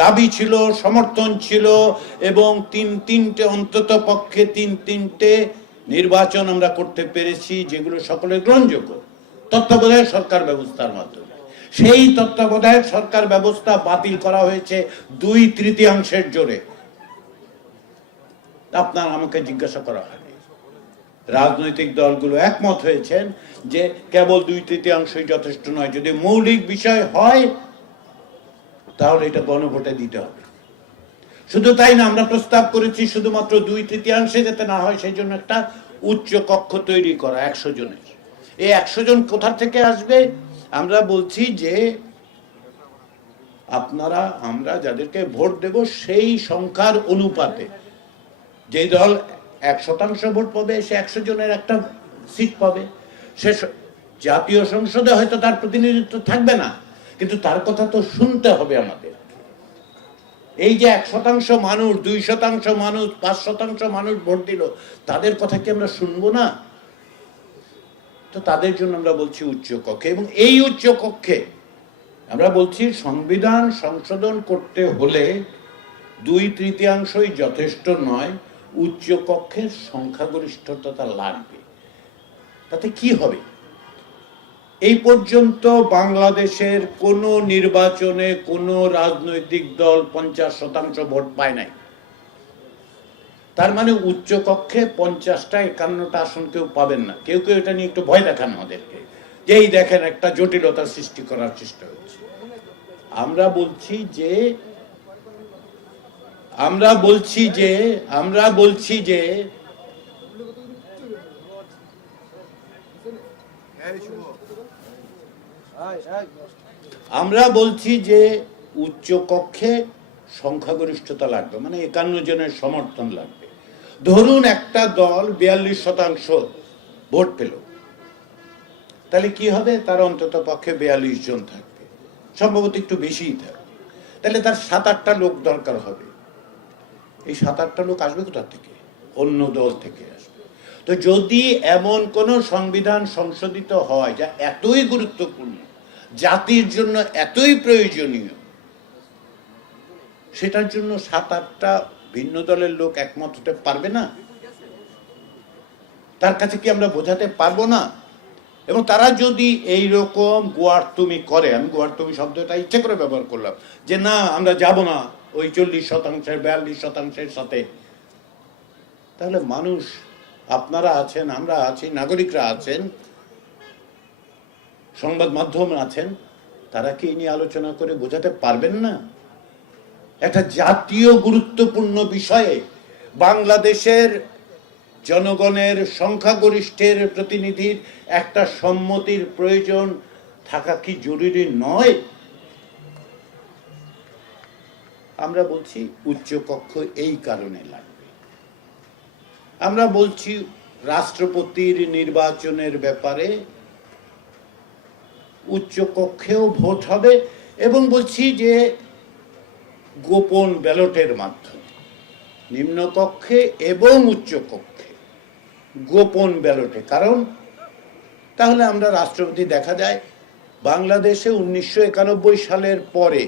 দাবি ছিল, সমর্থন ছিল, এবং তিনটে অন্তত পক্ষে তিনটে নির্বাচন আমরা করতে পেরেছি, যেগুলো সকলের গ্রহণযোগ্য তত্ত্বাবধায়ক সরকার ব্যবস্থার মাধ্যমে। সেই তত্ত্বাবধায়ক সরকার ব্যবস্থা বাতিল করা হয়েছে 2/3 জোরে। আপনার আমাকে জিজ্ঞাসা করা হয়নি। রাজনৈতিক দলগুলো একমত হয়েছেন যে কেবল 2/3 যথেষ্ট নয়, যদি মৌলিক বিষয় হয় তাহলে এটা গণভোটে দিতে হবে। শুধু তাই না, আমরা প্রস্তাব করেছি শুধুমাত্র 2/3 যাতে না হয় সেই জন্য একটা উচ্চ কক্ষ তৈরি করা 100 জনের। এই 100 জন কোথা থেকে আসবে? আমরা বলছি যে আমরা যাদেরকে ভোট দেব সেই সংখ্যার অনুপাতে, যে দল 1% ভোট পাবে সে 100 জনের একটা সিট পাবে। সে জাতীয় সংসদে হয়তো তার প্রতিনিধিত্ব থাকবে না, কিন্তু তার কথা তো শুনতে হবে আমাদের। এই যে 1% মানুষ, 2% মানুষ, 5% মানুষ ভোট দিল, তাদের কথা কি আমরা শুনবো না? তো তাদের জন্য আমরা বলছি উচ্চ কক্ষে। এবং এই উচ্চ কক্ষে আমরা বলছি সংবিধান সংশোধন করতে হলে 2/3 যথেষ্ট নয়, উচ্চ কক্ষের সংখ্যাগরিষ্ঠতা লাগবে। তাতে কি হবে? এই পর্যন্ত বাংলাদেশের কোন নির্বাচনে কোন রাজনৈতিক দল 50% ভোট পায় নাই। তার মানে উচ্চ কক্ষে 50টা 51টা আসন কেউ পাবেন না। কেউ কেউ এটা নিয়ে একটু ভয় দেখান আমাদেরকে, যেই দেখেন একটা জটিলতা সৃষ্টি করার চেষ্টা হচ্ছে। আমরা বলছি যে আমরা বলছি যে উচ্চ কক্ষে সংখ্যাগরিষ্ঠতা লাগবে, মানে 51 জনের সমর্থন লাগবে। ধরুন একটা দল 42% ভোট পেল, তাহলে কি হবে? তার অন্তত পক্ষে 42 জন থাকবে, সম্ভবত একটু বেশিই থাকবে। তাহলে তার 7-8টা লোক দরকার হবে। এই 7-8টা লোক আসবে কোথা থেকে? অন্য দল থেকে আসবে। তো যদি এমন কোন সংবিধান সংশোধিত হয় যা এতই গুরুত্বপূর্ণ, জাতির জন্য এতই প্রয়োজনীয়, সেটার জন্য 7-8টা ভিন্ন দলের লোক একমত হতে পারবে না? তার কাছে কি আমরা বোঝাতে পারবো না? এবং তারা যদি এইরকম গোয়ার্তুমি করে, আমি গোয়ার্তুমি শব্দটা ইচ্ছে করে ব্যবহার করলাম, যে না আমরা যাব না ওই 40%, 42%-এর সাথে, তাহলে মানুষ, আপনারা আছেন, আমরা আছি, নাগরিকরা আছেন, সংবাদ মাধ্যম আছেন, তারা কি এই নিয়ে আলোচনা করে বোঝাতে পারবেন না? একটা জাতীয় গুরুত্বপূর্ণ বিষয়ে বাংলাদেশের জনগণের সংখ্যাগরিষ্ঠের প্রতিনিধির একটা সম্মতির প্রয়োজন থাকা কি জরুরি নয়? আমরা বলছি উচ্চ কক্ষ এই কারণে লাগবে। আমরা বলছি রাষ্ট্রপতির নির্বাচনের ব্যাপারে উচ্চ কক্ষেও ভোট হবে, এবং বলছি যে গোপন ব্যালটের মাধ্যমে, নিম্ন কক্ষে এবং উচ্চ কক্ষে গোপন ব্যালটে। কারণ তাহলে আমরা রাষ্ট্রপতি, দেখা যায় বাংলাদেশে 1991 সালের পরে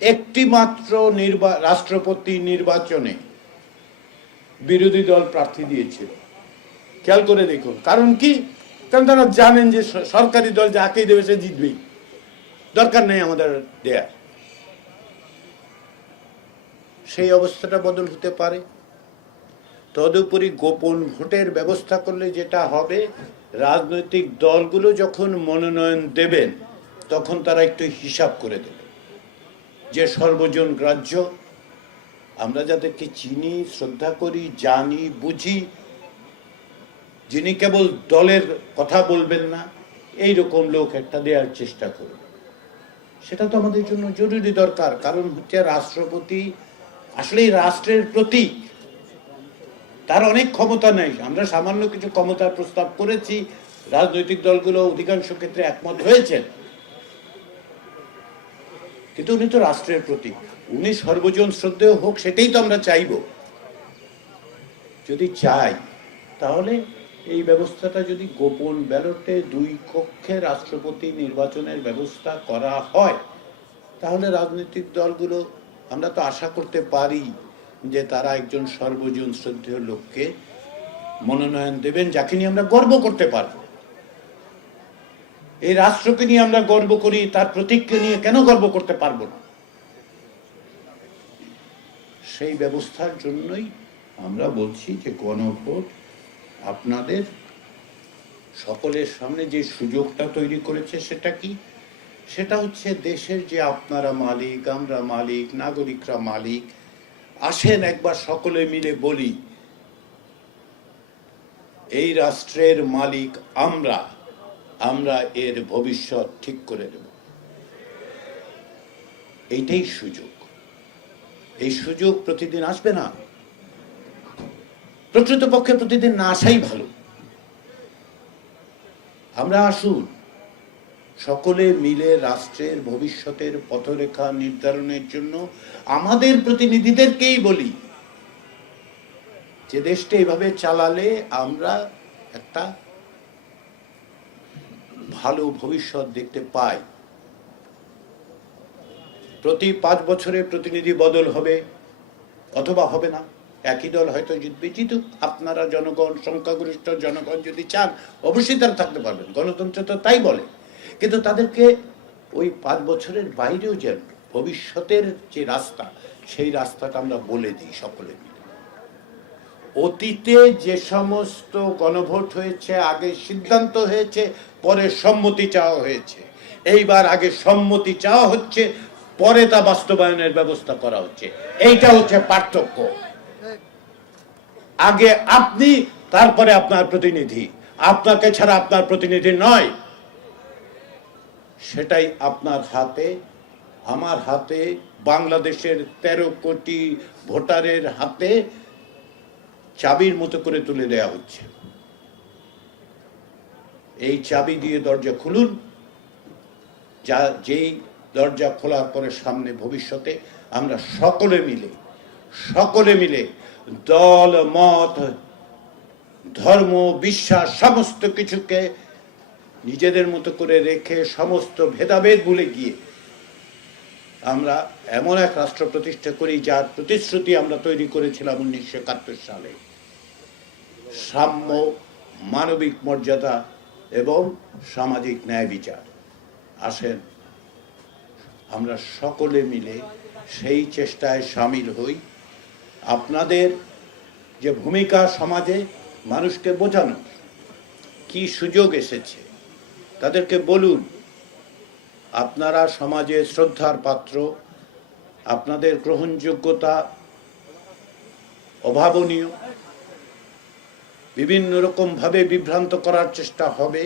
একটি মাত্র রাষ্ট্রপতি নির্বাচনে বিরোধী দল প্রার্থী দিয়েছিল। খেয়াল করে দেখুন। কারণ কি? কারণ তারা জানেন যে সরকারি দল যাকেই দেবে সে জিতবেই, দরকার নেই আমাদের দেয়ার। সেই অবস্থাটা বদল হতে পারে। তদুপরি গোপন ভোটের ব্যবস্থা করলে যেটা হবে, রাজনৈতিক দলগুলো যখন মনোনয়ন দেবেন তখন তারা একটু হিসাব করে দেবে যে সর্বজন গ্রাহ্য, আমরা যাদেরকে চিনি, শ্রদ্ধা করি, জানি, বুঝি, যিনি কেবল দলের কথা বলবেন না, এইরকম লোক একটা দেওয়ার চেষ্টা করবে। সেটা তো আমাদের জন্য জরুরি দরকার। কারণ হচ্ছে রাষ্ট্রপতি আসলেই রাষ্ট্রের প্রতীক, তার অনেক ক্ষমতা নেই। আমরা সামান্য কিছু ক্ষমতার প্রস্তাব করেছি, রাজনৈতিক দলগুলো অধিকাংশ ক্ষেত্রে একমত হয়েছেন, কিন্তু উনি তো রাষ্ট্রের প্রতীক, উনি সর্বজন শ্রদ্ধেয় হোক, সেটাই তো আমরা চাইব। যদি চাই তাহলে এই ব্যবস্থাটা যদি গোপন ব্যালটে 2 কক্ষে রাষ্ট্রপতি নির্বাচনের ব্যবস্থা করা হয়, তাহলে রাজনৈতিক দলগুলো আমরা তো আশা করতে পারি যে তারা একজন সর্বজন শ্রদ্ধেয় লোককে মনোনয়ন দেবেন, যাকে নিয়ে আমরা গর্ব করতে পারবো। এই রাষ্ট্রকে নিয়ে আমরা গর্ব করি, তার প্রতীককে নিয়ে কেন গর্ব করতে পারবো না? সেই ব্যবস্থার জন্যই আমরা বলছি যে গণভোট আপনাদের সকলের সামনে যে সুযোগটা তৈরি করেছে সেটা কি? সেটা হচ্ছে দেশের যে আপনারা মালিক, আমরা মালিক, নাগরিকরা মালিক। আসেন একবার সকলে মিলে বলি, এই রাষ্ট্রের মালিক আমরা, আমরা এর ভবিষ্যৎ ঠিক করে দেব। এইটাই সুযোগ। এই সুযোগ প্রতিদিন আসবে না, প্রকৃতপক্ষে প্রতিদিন না আসাই ভালো। আমরা আসুন সকলে মিলে রাষ্ট্রের ভবিষ্যতের পথরেখা নির্ধারণের জন্য আমাদের প্রতিনিধিদেরকেই বলি যে দেশটা এভাবে চালালে আমরা একটা ভালো ভবিষ্যৎ দেখতে পাই। প্রতি 5 বছরে প্রতিনিধি বদল হবে অথবা হবে না, একই দল হয়তো জিতবে। জিতুক, আপনারা জনগণ, সংখ্যাগরিষ্ঠ জনগণ যদি চান অবশ্যই তারা থাকতে পারবেন, গণতন্ত্র তো তাই বলে। কিন্তু তাদেরকে ওই 5 বছরের বাইরেও যেন ভবিষ্যতের যে রাস্তা, সেই রাস্তাটা আমরা বলে দিই সকলে মিলে। অতীতে যে সমস্ত গণভোট হয়েছে, আগে সিদ্ধান্ত হয়েছে, পরে সম্মতি চাওয়া হয়েছে, এইবার আগে সম্মতি চাওয়া হচ্ছে, পরে তা বাস্তবায়নের ব্যবস্থা করা হচ্ছে। এইটা হচ্ছে পার্থক্য। আগে আপনি, তারপরে আপনার প্রতিনিধি। আপনাকে ছাড়া আপনার প্রতিনিধি নয়। সেটাই আপনার হাতে, আমার হাতে, বাংলাদেশের 13 কোটি ভোটারের হাতে চাবির মতো করে তুলে দেয়া হচ্ছে। এই চাবি দিয়ে দরজা খুলুন, যেই দরজা খোলার পরে সামনে ভবিষ্যতে আমরা সকলে মিলে দল, মত, ধর্ম, বিশ্বাস সমস্ত কিছুকে নিজেদের মতো করে রেখে, সমস্ত ভেদাভেদ ভুলে গিয়ে আমরা এমন এক রাষ্ট্র প্রতিষ্ঠা করি যার প্রতিশ্রুতি আমরা তৈরি করেছিলাম 1971 সালে। সাম্য, মানবিক মর্যাদা এবং সামাজিক ন্যায় বিচার। আসেন আমরা সকলে মিলে সেই চেষ্টায় সামিল হই। আপনাদের যে ভূমিকা সমাজে মানুষকে বোঝানো, কি সুযোগ এসেছে তাদেরকে বলুন আপনারা সমাজে শ্রদ্ধার পাত্র, আপনাদের গ্রহণযোগ্যতা অভাবনীয়, বিভিন্ন রকম ভাবে বিভ্রান্ত করার চেষ্টা হবে,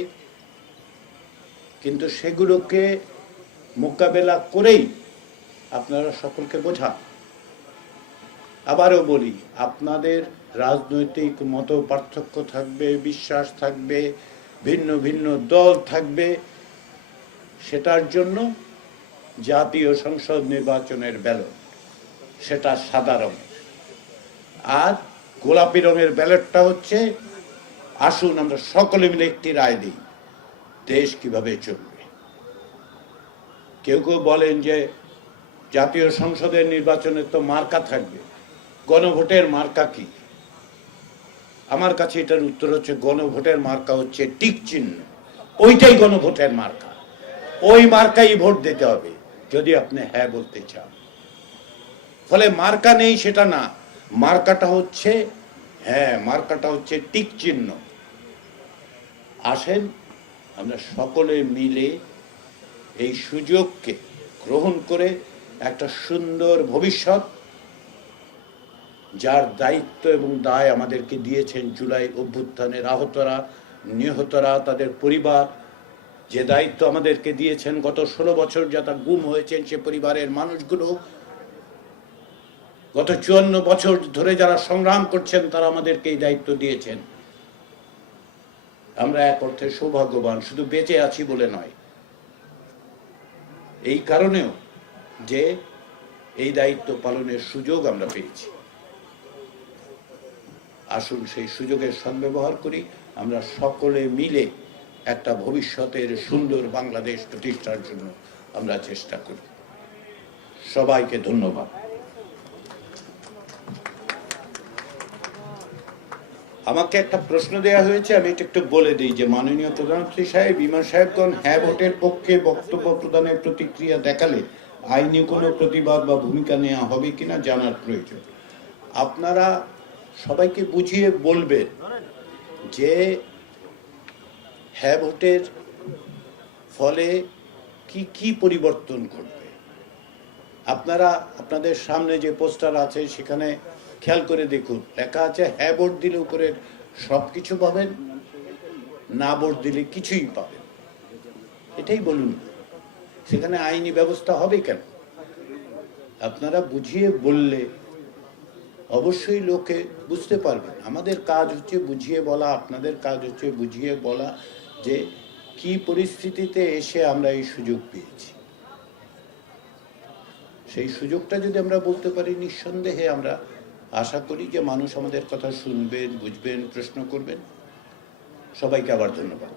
কিন্তু সেগুলোকে মোকাবেলা করেই আপনারা সকলকে বোঝান। আবারও বলি, আপনাদের রাজনৈতিক মত পার্থক্য থাকবে, বিশ্বাস থাকবে, ভিন্ন ভিন্ন দল থাকবে, সেটার জন্য জাতীয় সংসদ নির্বাচনের ব্যালট সেটা সাদা রঙের, আর গোলাপি রঙের ব্যালটটা হচ্ছে আসুন আমরা সকলে মিলে একটি রায় দিই দেশ কিভাবে চলবে। কেউ কেউ বলেন যে জাতীয় সংসদের নির্বাচনে তো মার্কা থাকবে, গণভোটের মার্কা কি? আমার কাছে এটার উত্তর হচ্ছে গণভোটের মার্কা হচ্ছে টিক চিহ্ন। ওইটাই গণভোটের মার্কা। ওই মার্কাই ভোট দিতে হবে যদি আপনি হ্যাঁ বলতে চান। ফলে মার্কা নেই সেটা না, মার্কাটা হচ্ছে হ্যাঁ, মার্কাটা হচ্ছে টিক চিহ্ন। আসেন আমরা সকলে মিলে এই সুযোগকে গ্রহণ করে একটা সুন্দর ভবিষ্যৎ, যার দায়িত্ব এবং দায় আমাদেরকে দিয়েছেন জুলাই অভ্যুত্থানের আহতরা, নিহতরা, তাদের পরিবার, যে দায়িত্ব আমাদেরকে দিয়েছেন গত 16 বছর যারা গুম হয়েছেন সে পরিবারের মানুষগুলো, গত 54 বছর ধরে যারা সংগ্রাম করছেন তারা আমাদেরকে এই দায়িত্ব দিয়েছেন। আমরা এক অর্থে সৌভাগ্যবান, শুধু বেঁচে আছি বলে নয়, এই কারণেও যে এই দায়িত্ব পালনের সুযোগ আমরা পেয়েছি। আসুন সেই সুযোগের সদ্ব্যবহার করি, আমরা সকলে মিলে একটা ভবিষ্যতের সুন্দর বাংলাদেশ প্রতিষ্ঠার জন্য আমরা চেষ্টা করি। সবাইকে ধন্যবাদ। আমাকে একটা প্রশ্ন দেওয়া হয়েছে, আমি এটা একটু বলে দিই যে মাননীয় প্রধানমন্ত্রী সাহেব, ইমাম সাহেবগণ হ্যাঁ ভোটের পক্ষে বক্তব্য প্রদানের প্রতিক্রিয়া দেখালে আইনি কোনো প্রতিবাদ বা ভূমিকা নেওয়া হবে কিনা জানার প্রয়োজন। আপনারা সবাইকে বুঝিয়ে বলবেন যে হ্যাঁ ভোটের ফলে কি কি পরিবর্তন ঘটবে। আপনারা আপনাদের সামনে যে পোস্টার আছে সেখানে খেয়াল করে দেখুন, লেখা আছে হ্যাঁ ভোট দিলে উপরে সব কিছু পাবেন, না ভোট দিলে কিছুই পাবেন। এটাই বলুন, সেখানে আইনি ব্যবস্থা হবে কেন? আপনারা বুঝিয়ে বললে অবশ্যই লোকে বুঝতে পারবেন। আমাদের কাজ হচ্ছে বুঝিয়ে বলা, আপনাদের কাজ হচ্ছে বুঝিয়ে বলা যে কি পরিস্থিতিতে এসে আমরা এই সুযোগ পেয়েছি। সেই সুযোগটা যদি আমরা বলতে পারি, নিঃসন্দেহে আমরা আশা করি যে মানুষ আমাদের কথা শুনবেন, বুঝবেন, প্রশ্ন করবেন। সবাইকে আবার ধন্যবাদ।